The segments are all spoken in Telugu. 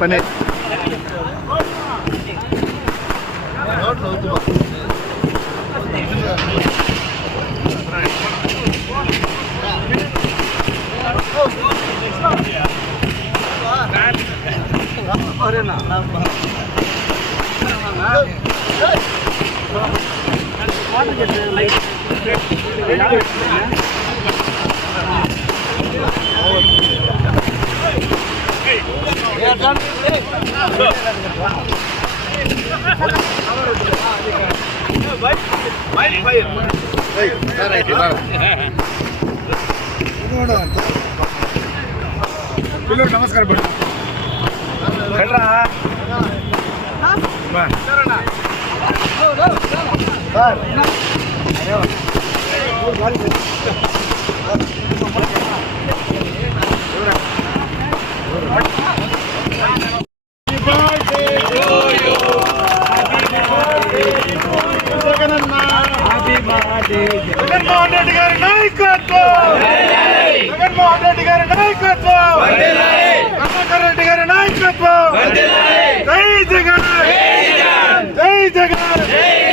పనే నమస్కారం జగన్మోహన్ రెడ్డి గారి నాయకత్వం, జగన్మోహన్ రెడ్డి గారి నాయకత్వం, కమలాకర్ రెడ్డి గారి నాయకత్వం. జై జగన్, జై జగన్, జై జగన్.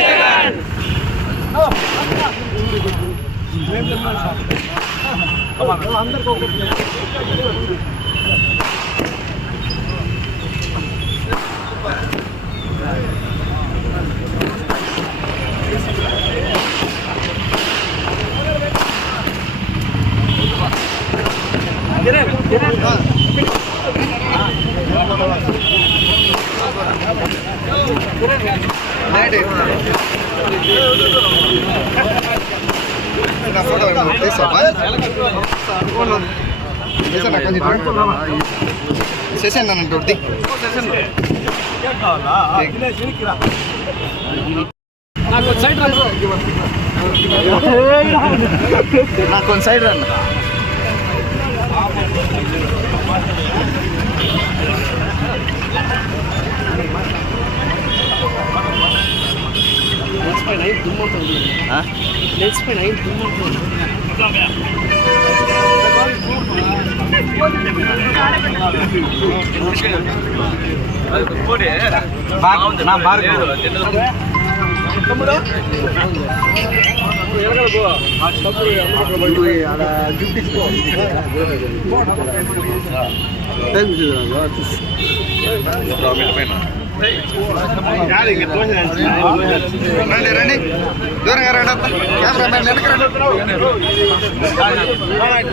నాకు సైడ్ రన్ రండి రండి దూరంగా రండి కెమెరామెన్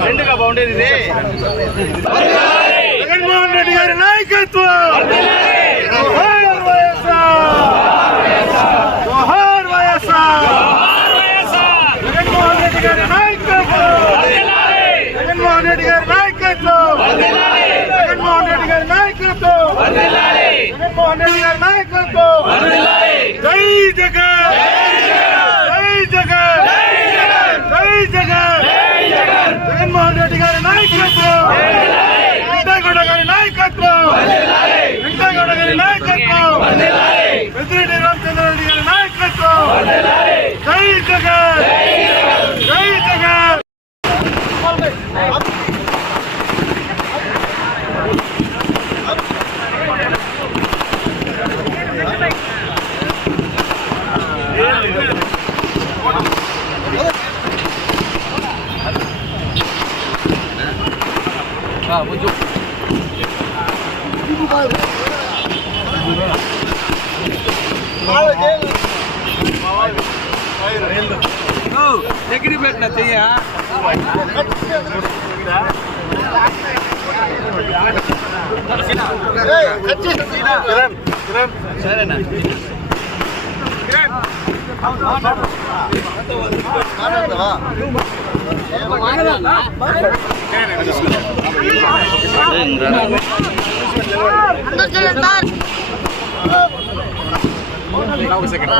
రెండుగా బాగుండేది ఇది. జగన్మోహన్ రెడ్డి గారి నాయకత్వం, జోహార్ వైఎస్ఆర్, జగన్మోహన్ రెడ్డి గారి నాయకత్వం, జగన్మోహన్ రెడ్డి గారి నాయకత్వం, జగన్మోహన్ రెడ్డి గారి నాయకత్వం, జగన్మోహన్ రెడ్డి గారి నాయకత్వం. జై జగన్, జై జగన్, జై జగన్, జగన్మోహన్ రెడ్డి గారి నాయకత్వం, వెంకటగౌడ గారి నాయకత్వం, వెంకటగౌడ గారి నాయకత్వం, పెద్దిరెడ్డి రామచంద్రారెడ్డి గారి నాయకత్వం. జై జగన్, జై జగన్. ఎగిరి పెట్టిన చెయ్య సరేనా ఒక సెకండ్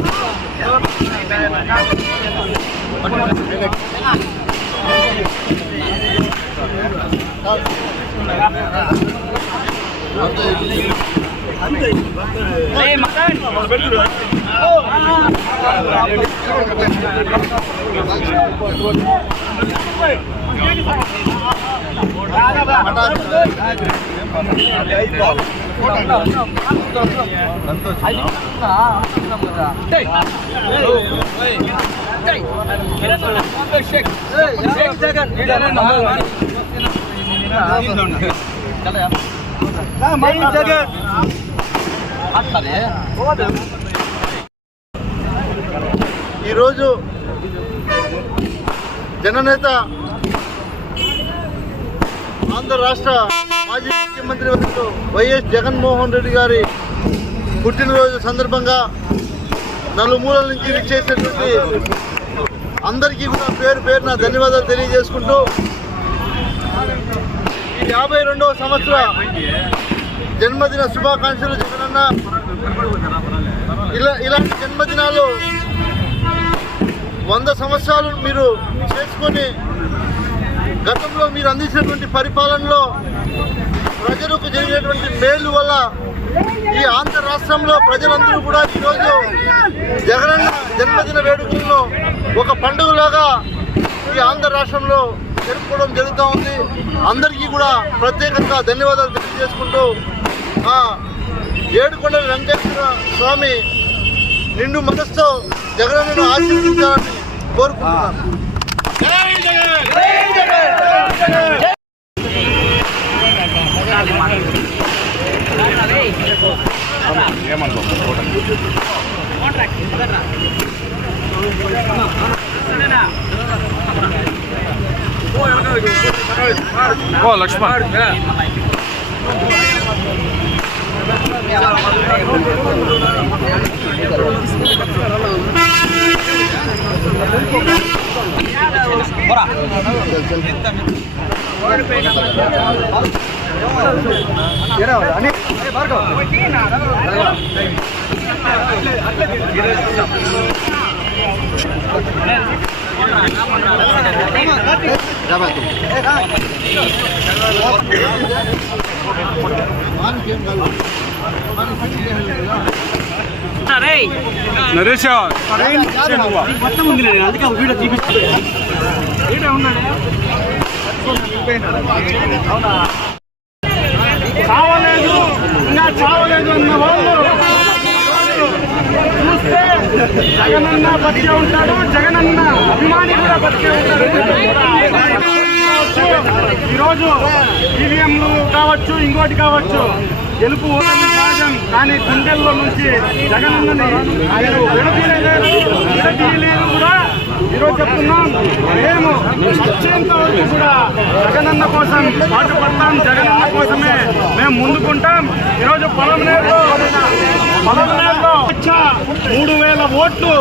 ఈరోజు జననేత ఆంధ్ర రాష్ట్ర మాజీ ముఖ్యమంత్రి వైఎస్ జగన్మోహన్ రెడ్డి గారి పుట్టినరోజు సందర్భంగా నలుమూలల నుంచి విచ్చేసినటువంటి అందరికీ కూడా పేరు పేరున ధన్యవాదాలు తెలియజేసుకుంటూ ఈ 52వ సంవత్సర జన్మదిన శుభాకాంక్షలు జగనన్న. ఇలాంటి జన్మదినాలు 100 సంవత్సరాలు మీరు చేసుకొని గతంలో మీరు అందించినటువంటి పరిపాలనలో ప్రజలకు జరిగినటువంటి మేలు వల్ల ఈ ఆంధ్ర రాష్ట్రంలో ప్రజలందరూ కూడా ఈరోజు జగనన్న జన్మదిన వేడుకలను ఒక పండుగలాగా ఈ ఆంధ్ర రాష్ట్రంలో జరుపుకోవడం జరుగుతూ ఉంది. అందరికీ కూడా ప్రత్యేకంగా ధన్యవాదాలు తెలియజేసుకుంటూ ఏడుకొండల వెంకటేశ్వర స్వామి నిండు మనసుతో జగనన్నను ఆశీర్వదించాలని కోరుకుంటున్నాను. లక్ష్మణ్ నరేష్ మొత్తం ఉంది అందుకే వీడియో చూపిస్తుంది. చావలేదు ఇంకా చావలేదు అన్న వాళ్ళు చూస్తే జగనన్న బతికే ఉంటాడు, జగనన్న అభిమాని కూడా బతికే ఉంటాడు. ఈరోజు ఈవీఎంలు కావచ్చు, ఇంకోటి కావచ్చు, గెలుపు ఓటమి సహజం. కానీ గుండెల్లో నుంచి జగనన్నని ఆయన విడదీయలేదు కూడా. ఈరోజు చెప్తున్నాం, మేము వచ్చేంత వరకు కూడా జగనన్న కోసం పాటుపడతాం, జగనన్న కోసమే మేము ముందుకుంటాం. ఈరోజు పొలంనేరులో 3000 ఓట్లు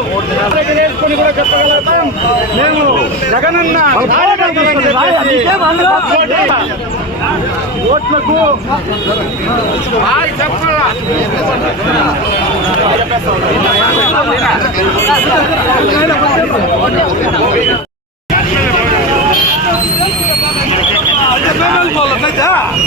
వేసుకొని కూడా చెప్పగలుగుతాం. మేము జగనన్న ఓట్లకు చెప్పాలి.